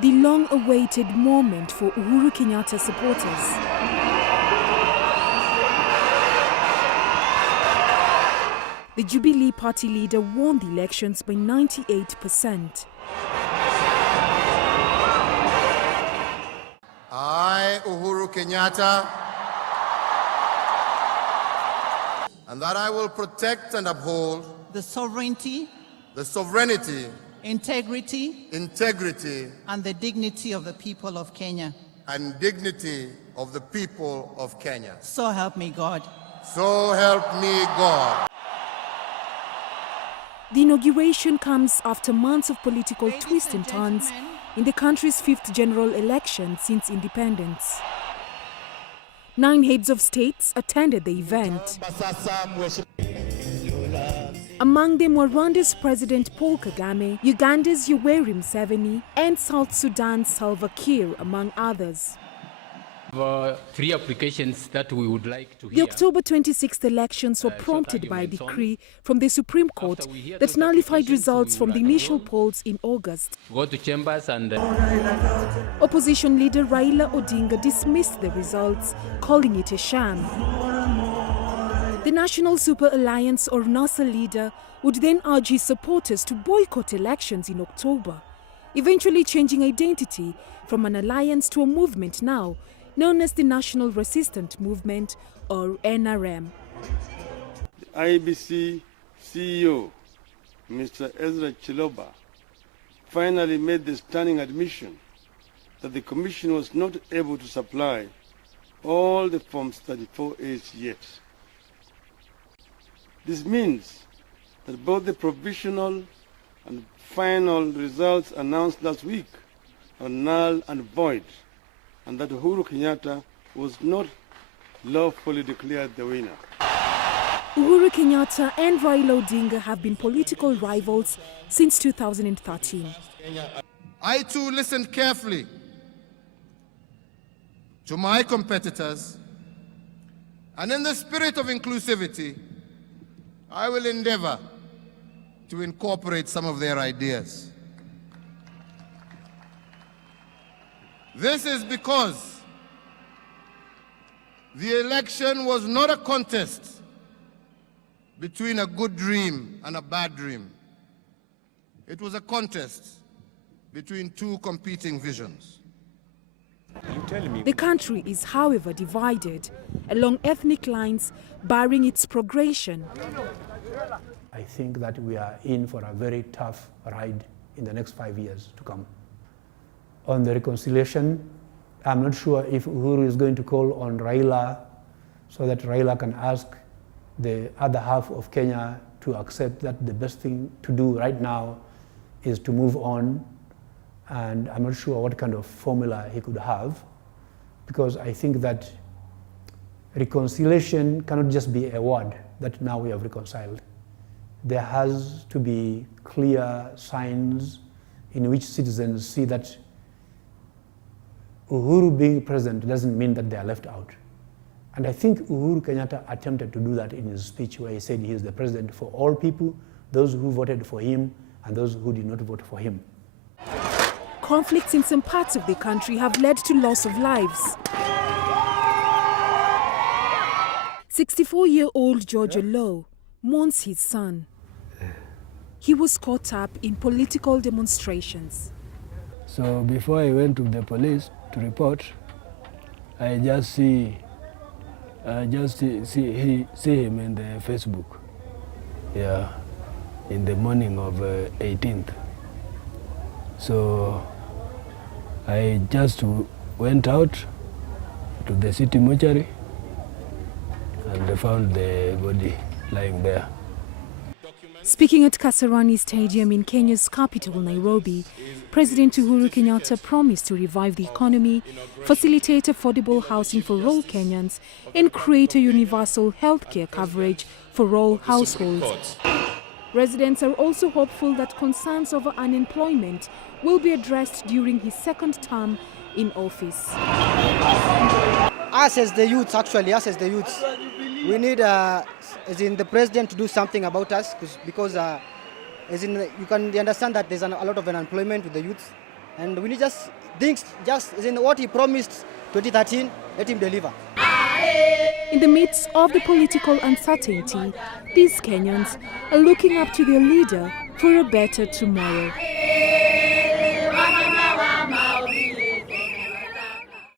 the long-awaited moment for Uhuru Kenyatta supporters. The Jubilee Party leader won the elections by 98%. I, Uhuru Kenyatta, and that I will protect and uphold the sovereignty, integrity, and the dignity of the people of Kenya. So help me God. So help me God. The inauguration comes after months of political twists and turns in the country's fifth general election since independence. 9 heads of states attended the event. Among them were Rwanda's President Paul Kagame, Uganda's Yoweri Museveni, and South Sudan's Salva Kiir, among others. 3 applications that we would like to hear. The The October 26th elections were prompted by a decree from the Supreme Court that nullified results from the initial polls in August. Go to chambers and Opposition leader Raila Odinga dismissed the results, calling it a sham. The National Super Alliance or NASA leader would then urge his supporters to boycott elections in October, eventually changing identity from an alliance to a movement now known as the National Resistance Movement or NRM. The IBC CEO, Mr. Ezra Chiloba, finally made the stunning admission that the Commission was not able to supply all the Forms 34As yet. This means that both the provisional and final results announced last week are null and void, and that Uhuru Kenyatta was not lawfully declared the winner. Uhuru Kenyatta and Raila Odinga have been political rivals since 2013. I too listened carefully to my competitors, and in the spirit of inclusivity, I will endeavor to incorporate some of their ideas. This is because the election was not a contest between a good dream and a bad dream. It was a contest between 2 competing visions. The country is, however, divided along ethnic lines, barring its progression. I think that we are in for a very tough ride in the next 5 years to come. On the reconciliation, I'm not sure if Uhuru is going to call on Raila so that Raila can ask the other half of Kenya to accept that the best thing to do right now is to move on. And I'm not sure what kind of formula he could have, because I think that reconciliation cannot just be a word that now we have reconciled. There has to be clear signs in which citizens see that Uhuru being president doesn't mean that they are left out. And I think Uhuru Kenyatta attempted to do that in his speech, where he said he is the president for all people, those who voted for him and those who did not vote for him. Conflicts in some parts of the country have led to loss of lives. 64-year-old George Lowe mourns his son. He was caught up in political demonstrations. So before I went to the police to report, I just see him in the Facebook, yeah, in the morning of 18th. So I just went out to the city mortuary and they found the body lying there. Speaking at Kasarani Stadium in Kenya's capital, Nairobi, President Uhuru Kenyatta promised to revive the economy, facilitate affordable housing for all Kenyans, and create a universal healthcare coverage for all households. Residents are also hopeful that concerns over unemployment will be addressed during his second term in office. Us as the youths, we need as in the president to do something about us, because as in you can understand that there's a lot of unemployment with the youth, And we need just things, just as in what he promised 2013, let him deliver. In the midst of the political uncertainty, these Kenyans are looking up to their leader for a better tomorrow.